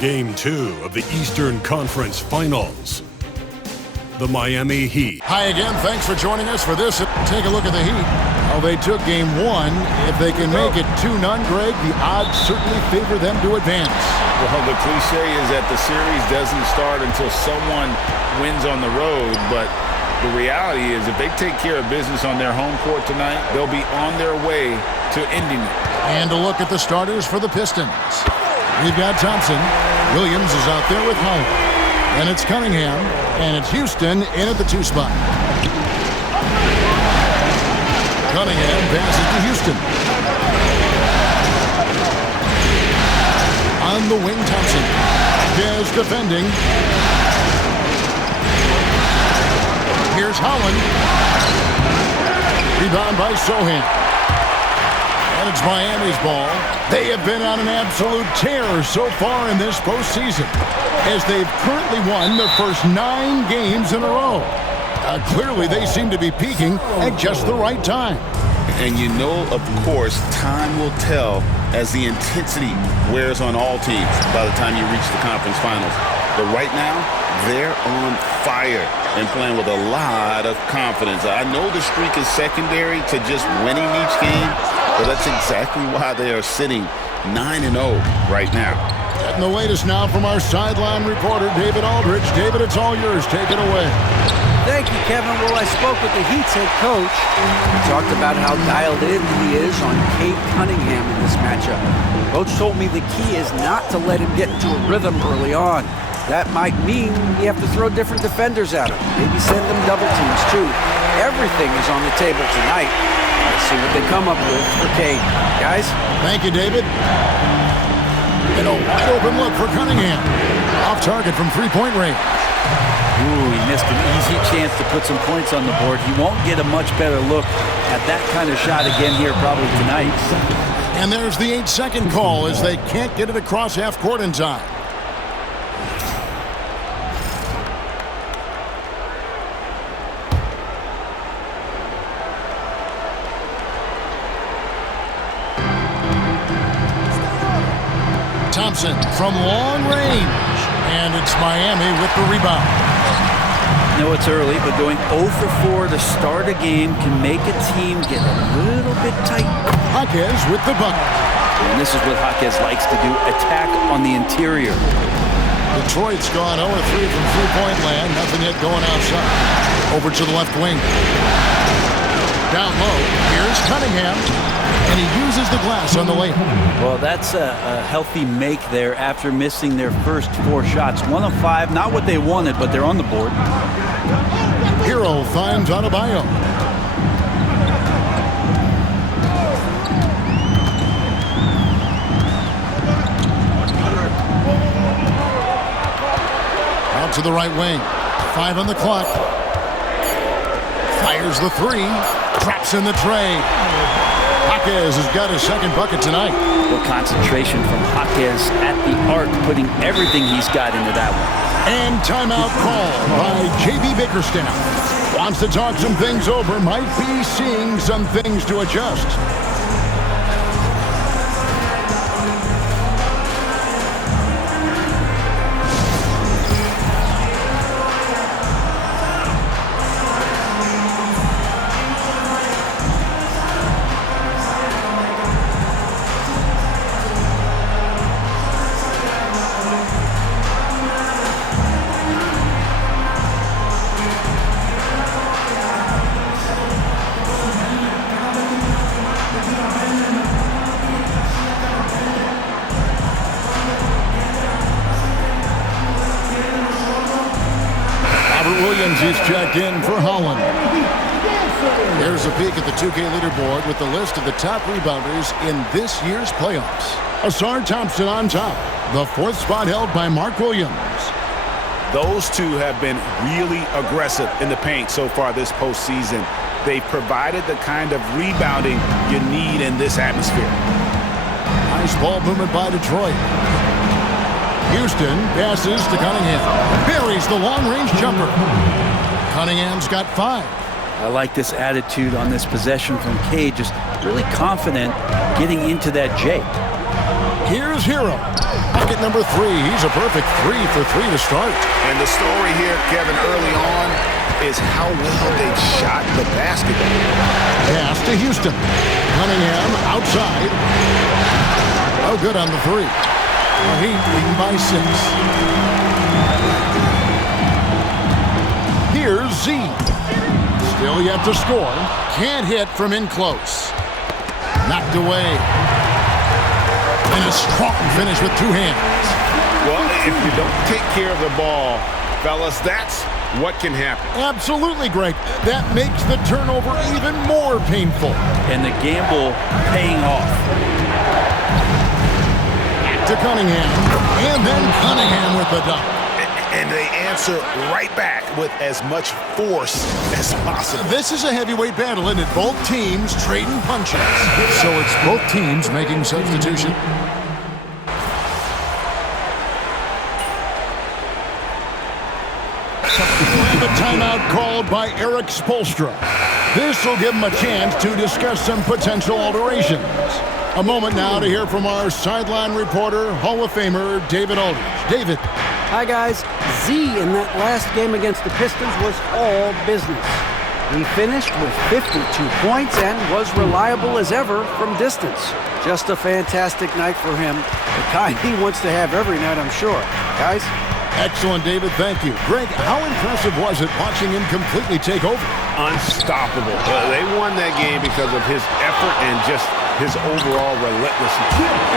Game 2 of the Eastern Conference Finals. The Miami Heat. Hi again. Thanks for joining us for this. Take a look at the Heat. How they took Game 1. If they can make it 2-0, Greg, the odds certainly favor them to advance. Well, the cliche is that the series doesn't start until someone wins on the road, but the reality is if they take care of business on their home court tonight, they'll be on their way to ending it. And a look at the starters for the Pistons. We've got Thompson. Williams is out there with Holland. And it's Cunningham. And it's Houston in at the 2 spot. Cunningham passes to Houston. On the wing, Thompson. Is defending. Here's Holland. Rebound by Sohan. And it's Miami's ball. They have been on an absolute tear so far in this postseason, as they've currently won their first 9 games in a row. Clearly, they seem to be peaking at just the right time. And you know, of course, time will tell as the intensity wears on all teams by the time you reach the conference finals. But right now, they're on fire and playing with a lot of confidence. I know the streak is secondary to just winning each game, but that's exactly why they are sitting 9-0 right now. And the latest now from our sideline reporter, David Aldridge. David, it's all yours. Take it away. Thank you, Kevin. Well, I spoke with the Heat's head coach. He talked about how dialed in he is on Cade Cunningham in this matchup. Coach told me the key is not to let him get into a rhythm early on. That might mean you have to throw different defenders at him. Maybe send them double teams, too. Everything is on the table tonight. Let's see what they come up with for Cade. Guys? Thank you, David. And a wide open look for Cunningham. Off target from three-point range. Ooh, he missed an easy chance to put some points on the board. He won't get a much better look at that kind of shot again here probably tonight. And there's the 8-second call as they can't get it across half court in time. Thompson from long range, and it's Miami with the rebound. I know it's early, but going 0 for 4 to start a game can make a team get a little bit tight. Jaquez with the bucket. And this is what Jaquez likes to do, attack on the interior. Detroit's gone 0-3 from three-point land, nothing yet going outside. Over to the left wing. Down low, here's Cunningham. And he uses the glass on the lane. Well, that's a healthy make there after missing their first 4 shots. 1 of 5, not what they wanted, but they're on the board. Hero finds Adebayo. Out to the right wing. 5 on the clock. Fires the 3. Traps in the tray. Jaquez has got his second bucket tonight. Well, concentration from Jaquez at the arc, putting everything he's got into that one. And timeout call by J.B. Bickerstaff. Wants to talk some things over, might be seeing some things to adjust. Williams is checked in for Holland. There's a peek at the 2K leaderboard with the list of the top rebounders in this year's playoffs. Asar Thompson on top. The 4th spot held by Mark Williams. Those two have been really aggressive in the paint so far this postseason. They've provided the kind of rebounding you need in this atmosphere. Nice ball movement by Detroit. Houston passes to Cunningham. Buries the long-range jumper. Cunningham's got 5. I like this attitude on this possession from Cade. Just really confident getting into that J. Here's Hero. Bucket number 3. He's a perfect 3 for 3 to start. And the story here, Kevin, early on is how well they shot the basketball. Pass to Houston. Cunningham outside. Oh, good on the 3. Heat leading by 6. Here's Z. Still yet to score. Can't hit from in close. Knocked away. And a strong finish with 2 hands. Well, if you don't take care of the ball, fellas, that's what can happen. Absolutely, Greg. That makes the turnover even more painful. And the gamble paying off. To Cunningham. And then Cunningham with the dunk. And they answer right back with as much force as possible. This is a heavyweight battle, isn't it? Both teams trading punches. So it's both teams making substitution. And the timeout called by Eric Spoelstra. This will give him a chance to discuss some potential alterations. A moment now to hear from our sideline reporter, Hall of Famer David Aldridge. David. Hi, guys. Z in that last game against the Pistons was all business. He finished with 52 points and was reliable as ever from distance. Just a fantastic night for him. The kind he wants to have every night, I'm sure. Guys? Excellent, David. Thank you. Greg, how impressive was it watching him completely take over? Unstoppable. They won that game because of his effort and just his overall relentlessness.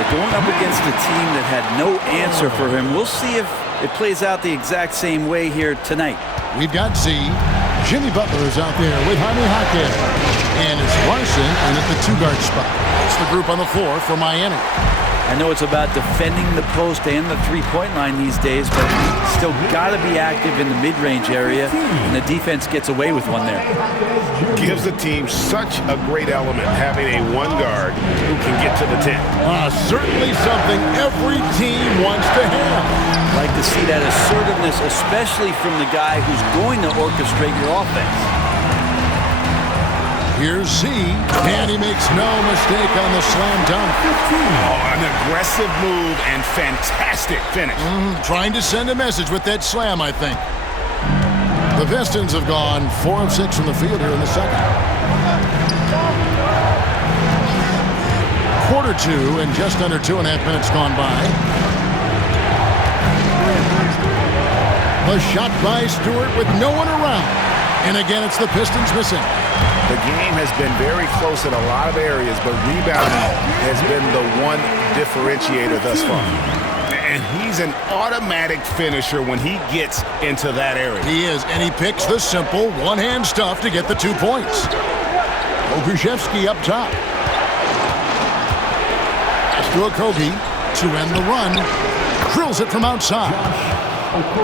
Going up against a team that had no answer for him. We'll see if it plays out the exact same way here tonight. We've got Z. Jimmy Butler is out there with Jaime Jaquez. And it's Larson in at the 2-guard spot. That's the group on the floor for Miami. I know it's about defending the post and the three-point line these days, but still got to be active in the mid-range area, and the defense gets away with one there. Gives the team such a great element having a 1-guard who can get to the 10. Certainly something every team wants to have. Like to see that assertiveness, especially from the guy who's going to orchestrate your offense. Here's Z, and he makes no mistake on the slam dunk. Oh, an aggressive move and fantastic finish. Trying to send a message with that slam, I think. The Pistons have gone 4 of 6 from the field here in the second. Quarter 2 and just under 2.5 minutes gone by. A shot by Stewart with no one around. And again, it's the Pistons missing. The game has been very close in a lot of areas, but rebounding has been the one differentiator thus far. And he's an automatic finisher when he gets into that area. He is, and he picks the simple one-hand stuff to get the 2 points. Okushevsky up top. Pass to Okogie to end the run. Drills it from outside.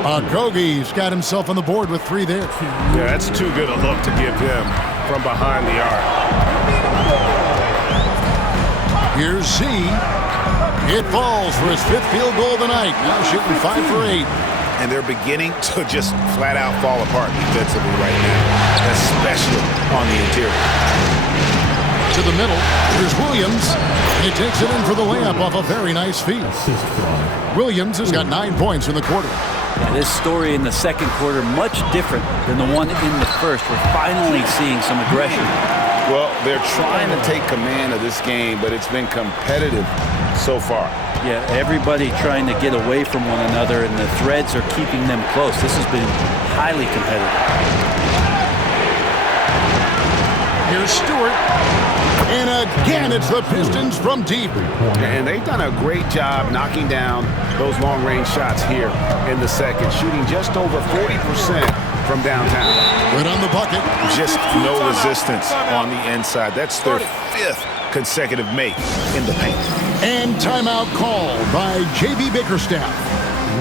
Okogie's got himself on the board with 3 there. Yeah, that's too good a look to give him from behind the arc. Here's Z. It falls for his 5th field goal of the night. Now shooting 5 for 8. And they're beginning to just flat out fall apart defensively right now, especially on the interior. To the middle, here's Williams. He takes it in for the layup off a very nice feed. Williams has got 9 points in the quarter. Yeah, this story in the second quarter much different than the one in the first. We're finally seeing some aggression. Well, they're trying to take command of this game, but it's been competitive so far. Yeah, everybody trying to get away from one another, and the threads are keeping them close. This has been highly competitive. Here's Stewart. And again, it's the Pistons from deep. And they've done a great job knocking down those long-range shots here in the second, shooting just over 40% from downtown. Right on the bucket. Just no resistance on the inside. That's their 5th consecutive make in the paint. And timeout called by J.B. Bickerstaff.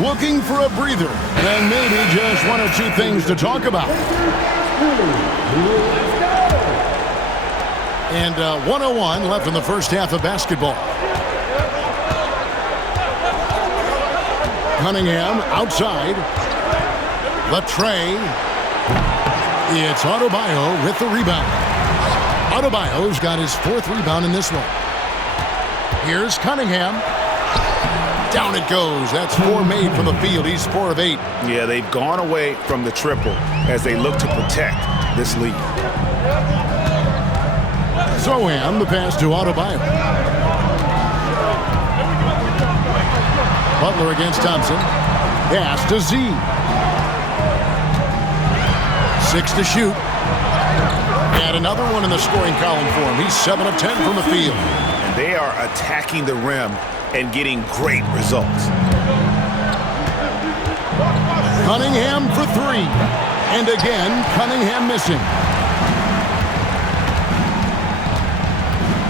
Looking for a breather and maybe just 1 or 2 things to talk about. And 1:01 left in the first half of basketball. Cunningham outside. The tray. It's Adebayo with the rebound. Adebayo's got his 4th rebound in this one. Here's Cunningham. Down it goes. That's 4 made from the field. He's 4 of 8. Yeah, they've gone away from the triple as they look to protect this lead. Zohan, the pass to Adebayo. Butler against Thompson. Pass to Z. 6 to shoot. And another one in the scoring column for him. He's 7 of 10 from the field. And they are attacking the rim and getting great results. Cunningham for 3. And again, Cunningham missing.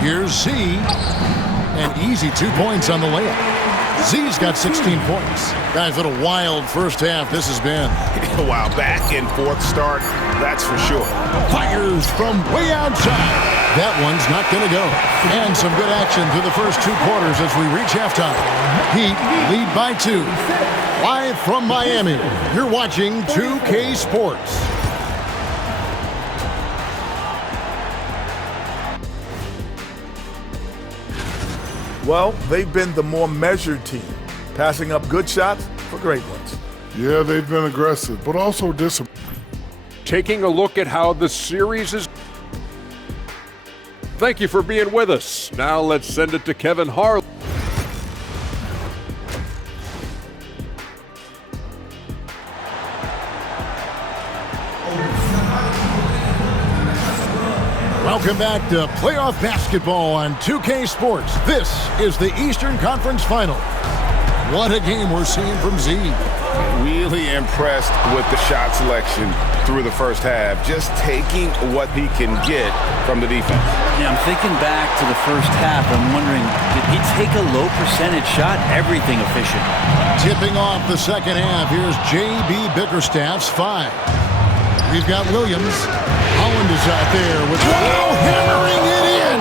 Here's Z. And easy 2 points on the layup. Z's got 16 points. Guys, what a wild first half this has been. Wow, back and forth start, that's for sure. Fires from way outside. That one's not going to go. And some good action through the first 2 quarters as we reach halftime. Heat lead by 2. Live from Miami, you're watching 2K Sports. Well, they've been the more measured team, passing up good shots for great ones. Yeah, they've been aggressive, but also disciplined. Taking a look at how the series is. Thank you for being with us. Now let's send it to Kevin Harlan. Welcome back to playoff basketball on 2K Sports. This is the Eastern Conference Final. What a game we're seeing from Z. Really impressed with the shot selection through the first half, just taking what he can get from the defense. Yeah, I'm thinking back to the first half. I'm wondering, did he take a low percentage shot? Everything efficient. Tipping off the second half, here's J.B. Bickerstaff's 5. We've got Williams. Holland is out there with hammering it in.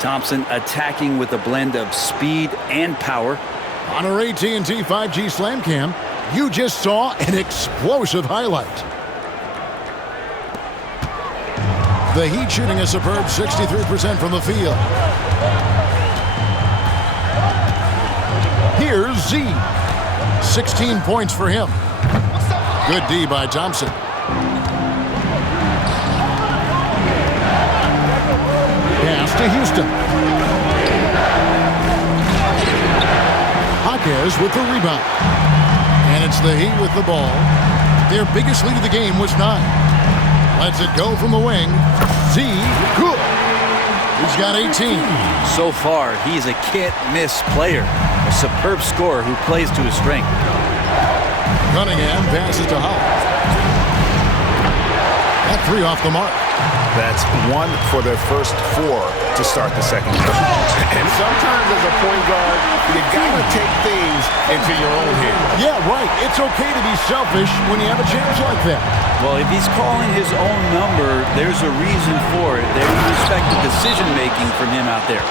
Thompson attacking with a blend of speed and power. On our AT&T 5G Slam Cam, you just saw an explosive highlight. The Heat shooting a superb 63% from the field. Here's Z. 16 points for him. Good D by Thompson. Pass to Houston. Jaquez with the rebound. And it's the Heat with the ball. Their biggest lead of the game was 9. Lets it go from the wing. Z, good. He's got 18. So far, he's a can't-miss player. A superb scorer who plays to his strength. Cunningham passes to Holland. That 3 off the mark. That's 1 for their first 4 to start the second quarter. And sometimes as a point guard, you got to take things into your own hands. Yeah, right. It's okay to be selfish when you have a chance like that. Well, if he's calling his own number, there's a reason for it. They respect the decision-making from him out there.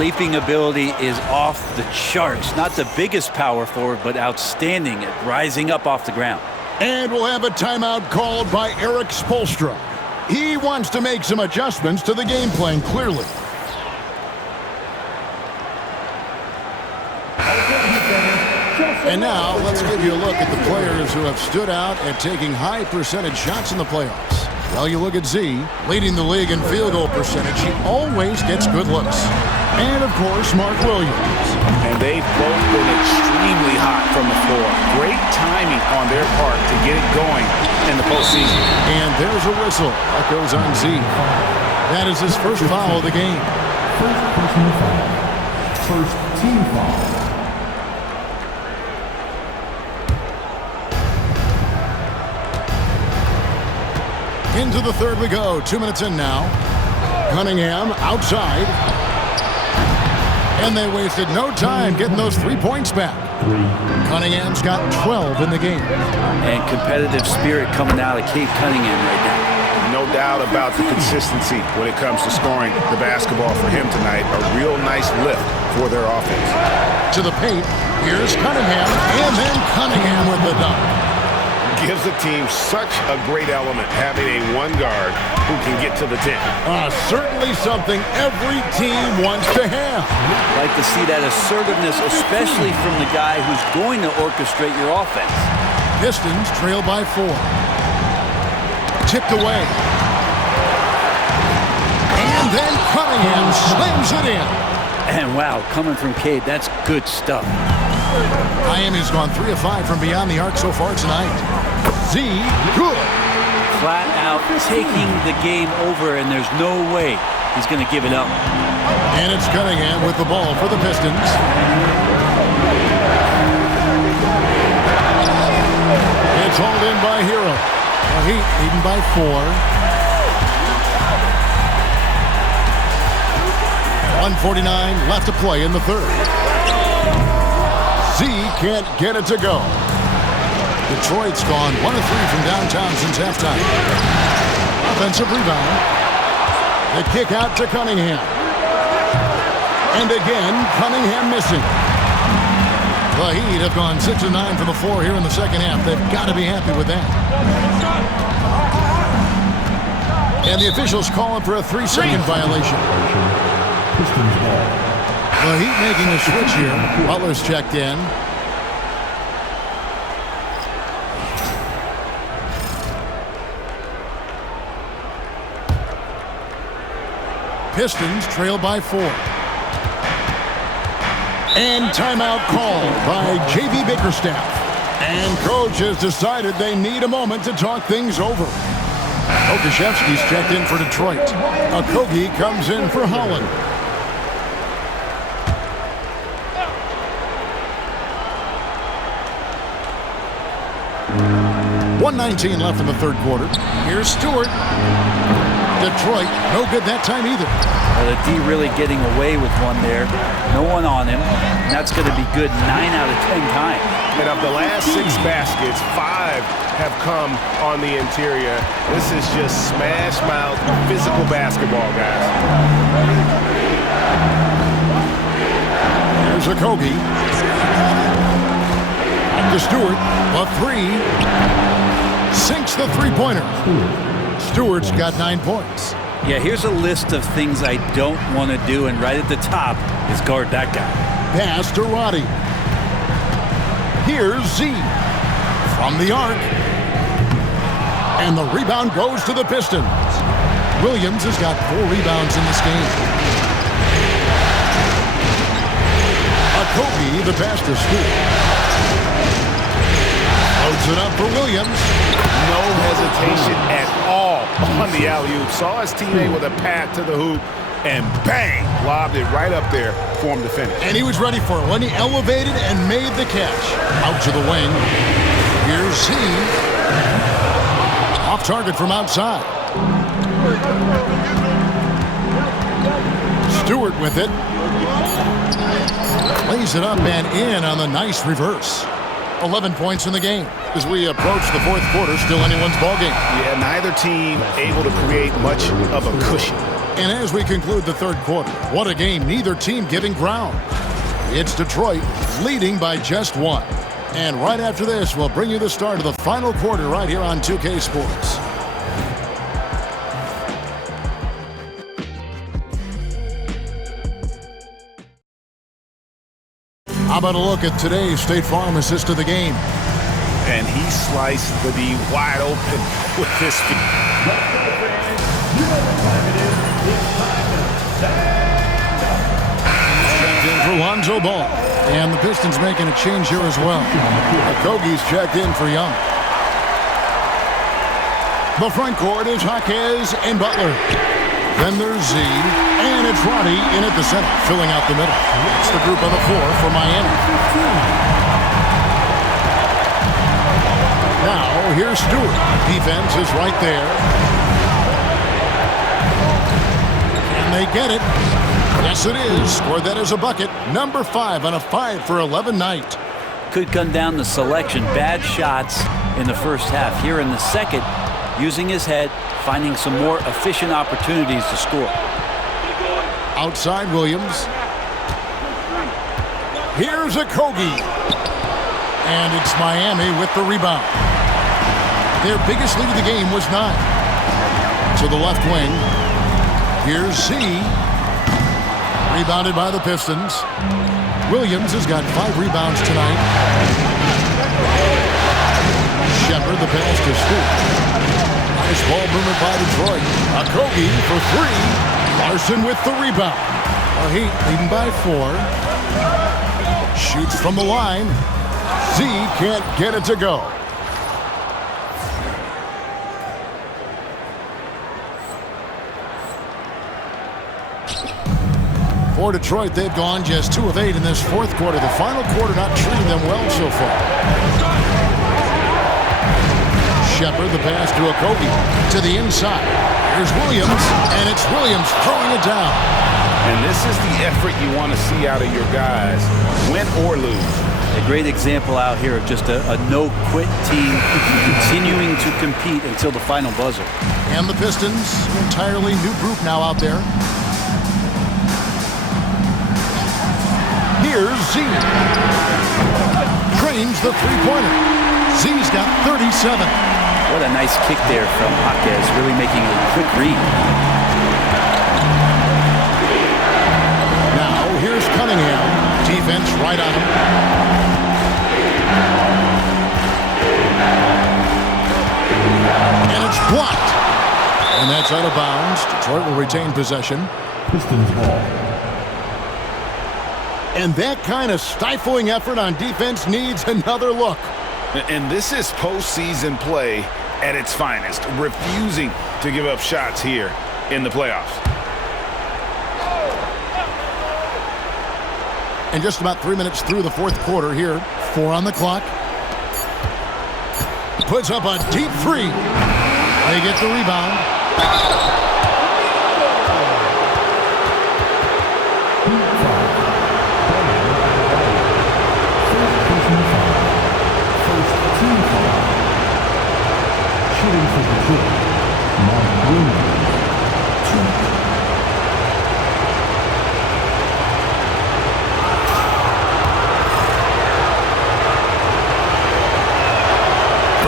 Leaping ability is off the charts. Not the biggest power forward, but outstanding at rising up off the ground. And we'll have a timeout called by Eric Spoelstra. He wants to make some adjustments to the game plan, clearly. And now, let's give you a look at the players who have stood out at taking high percentage shots in the playoffs. Well, you look at Z, leading the league in field goal percentage. He always gets good looks. And, of course, Mark Williams. And they've both been extremely hot from the floor. Great timing on their part to get it going in the postseason. And there's a whistle. That goes on Z. That is his first foul of the game. First personal foul. First team foul. Into the third we go. 2 minutes in now. Cunningham outside. And they wasted no time getting those 3 points back. Cunningham's got 12 in the game. And competitive spirit coming out of Kate Cunningham right now. No doubt about the consistency when it comes to scoring the basketball for him tonight. A real nice lift for their offense. To the paint. Here's Cunningham. And then Cunningham with the dunk. gives the team such a great element, having a one guard who can get to the 10. Certainly something every team wants to have. Like to see that assertiveness, especially from the guy who's going to orchestrate your offense. Pistons trail by 4. Tipped away. And then Cunningham slams it in. And wow, coming from Cade, that's good stuff. Miami's gone 3 of 5 from beyond the arc so far tonight. Z, good. Flat out taking the game over, and there's no way he's going to give it up. And it's Cunningham with the ball for the Pistons. It's hauled in by Hero. The Heat leading by 4. 1:49 left to play in the third. Z can't get it to go. Detroit's gone 1 of 3 from downtown since halftime. Offensive rebound. The kick out to Cunningham. And again, Cunningham missing. The Heat have gone 6 of 9 from the floor here in the second half. They've got to be happy with that. And the officials calling for a 3-second violation. The Heat making a switch here. Butler's checked in. Pistons trail by 4. And timeout called by J.B. Bickerstaff. And coach has decided they need a moment to talk things over. Okashevsky's checked in for Detroit. Okogie comes in for Holland. 1:19 left in the third quarter. Here's Stewart. Detroit, no good that time either. Well, the D really getting away with one there. No one on him. And that's going to be good 9 out of 10 times. And of the last 6 baskets, 5 have come on the interior. This is just smash-mouth physical basketball, guys. Here's Okogie. To Stewart, a 3. Sinks the three-pointer. Stewart's got 9 points. Yeah, here's a list of things I don't want to do, and right at the top is guard that guy. Pass to Roddy. Here's Z. From the arc. And the rebound goes to the Pistons. Williams has got 4 rebounds in this game. Okogie, the pass to Stewart. Loads it up for Williams. No hesitation at all on the alley-oop. Saw his teammate with a path to the hoop, and bang, lobbed it right up there for him to finish. And he was ready for it when he elevated and made the catch. Out to the wing. Here's Z. Off target from outside. Stewart with it. Lays it up and in on the nice reverse. 11 points in the game. As we approach the fourth quarter, still anyone's ballgame. Yeah, neither team able to create much of a cushion. And as we conclude the third quarter, what a game, neither team giving ground. It's Detroit leading by just 1. And right after this, we'll bring you the start of the final quarter right here on 2K Sports. How about a look at today's State Farm assist of the game? And he sliced the D wide open with his feet. Checked in for Lonzo Ball. And the Pistons making a change here as well. Okogie's checked in for Young. The front court is Jaquez and Butler. Then there's Z, and it's Roddy in at the center, filling out the middle. It's the group on the floor for Miami. Now, here's Stewart. Defense is right there. And they get it. Yes, it is. Scored that as a bucket. Number 5 on a 5 for 11 night. Could come down to selection. Bad shots in the first half. Here in the second, using his head, finding some more efficient opportunities to score. Outside Williams. Here's Okogie. And it's Miami with the rebound. Their biggest lead of the game was 9. To the left wing. Here's Z. Rebounded by the Pistons. Williams has got 5 rebounds tonight. Shepard, the pass to Stewart. Nice ball movement by Detroit. Okogie for 3. Larson with the rebound. The Heat leading by 4. Shoots from the line. Z can't get it to go. For Detroit, they've gone just 2 of 8 in this fourth quarter. The final quarter not treating them well so far. Shepard, the pass to Okogie. To the inside. Here's Williams, and it's Williams throwing it down. And this is the effort you want to see out of your guys, win or lose. A great example out here of just a no-quit team continuing to compete until the final buzzer. And the Pistons, an entirely new group now out there. Here's Z. Trains the three-pointer. Z's got 37. What a nice kick there from Jaquez, really making a quick read. Now, here's Cunningham. Defense right on him. And it's blocked. And that's out of bounds. Detroit will retain possession. Pistons ball. And that kind of stifling effort on defense needs another look. And this is postseason play at its finest, refusing to give up shots here in the playoffs. And just about 3 minutes through the fourth quarter here. 4 on the clock. Puts up a deep 3. They get the rebound.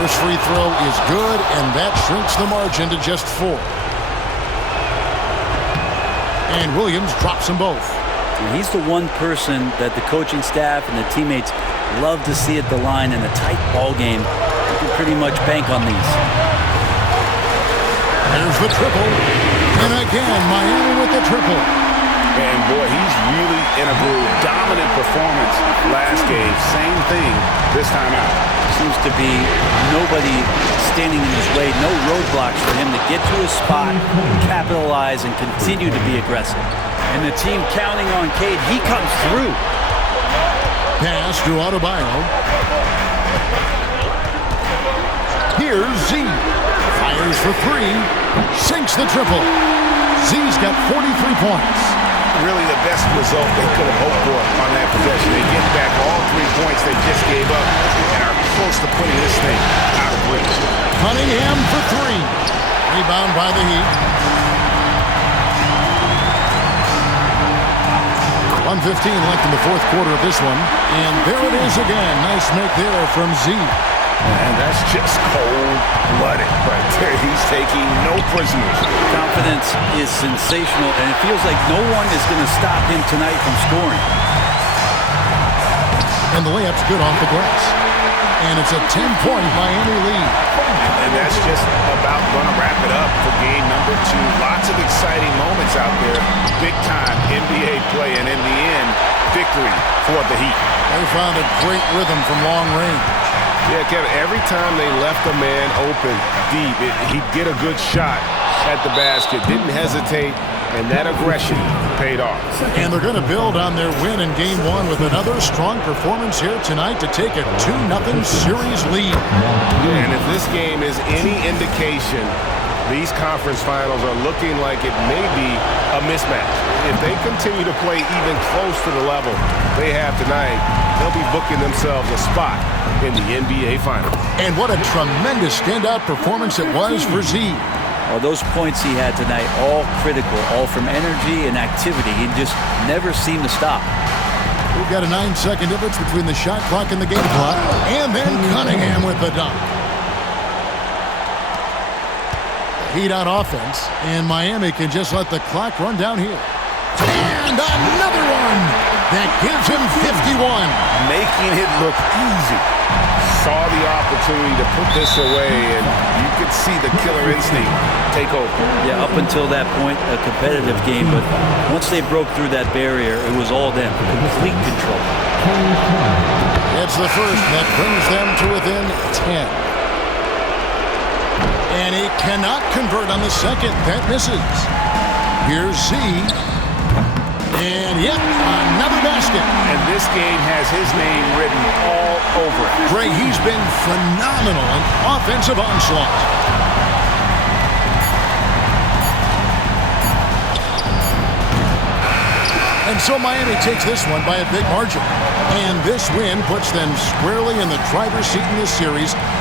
First free throw is good, and that shrinks the margin to just 4. And Williams drops them both. And he's the one person that the coaching staff and the teammates love to see at the line in a tight ball game. You can pretty much bank on these. There's the triple. And again, Miami with the triple. And boy, he's really in a groove. Dominant performance last game. Same thing this time out. Seems to be nobody standing in his way. No roadblocks for him to get to his spot, capitalize, and continue to be aggressive. And the team counting on Cade. He comes through. Pass to Adebayo. Here's Z. Fires for 3. Sinks the triple. Z's got 43 points. Really the best result they could have hoped for on that possession. They get back all 3 points they just gave up and are close to putting this thing out of reach. Cunningham for 3. Rebound by the Heat. 1:15 left in the fourth quarter of this one. And there it is again. Nice make there from Z. And that's just cold-blooded right there. He's taking no prisoners. Confidence is sensational, and it feels like no one is going to stop him tonight from scoring. And the layup's good off the glass. And it's a 10-point Miami lead. And that's just about going to wrap it up for game number 2. Lots of exciting moments out there. Big-time NBA play, and in the end, victory for the Heat. They found a great rhythm from long range. Yeah, Kevin, every time they left a man open deep, he'd get a good shot at the basket. Didn't hesitate, and that aggression paid off. And they're going to build on their win in Game 1 with another strong performance here tonight to take a 2-0 series lead. And if this game is any indication, these conference finals are looking like it may be a mismatch. If they continue to play even close to the level they have tonight, they'll be booking themselves a spot in the NBA Finals. And what a tremendous standout performance it was for Z. Well, those points he had tonight, all critical, all from energy and activity. He just never seemed to stop. We've got a 9-second difference between the shot clock and the game clock. And then Cunningham with the dunk. heat on offense, and Miami can just let the clock run down here. And another one that gives him 51. Making it look easy. Saw the opportunity to put this away, and you could see the killer instinct take over. Yeah, up until that point, a competitive game, but once they broke through that barrier, it was all them. Complete control. It's the first that brings them to within 10. And he cannot convert on the second. That misses. Here's Z. And yep, another basket. And this game has his name written all over it. Greg, he's been phenomenal in offensive onslaught. And so Miami takes this one by a big margin. And this win puts them squarely in the driver's seat in this series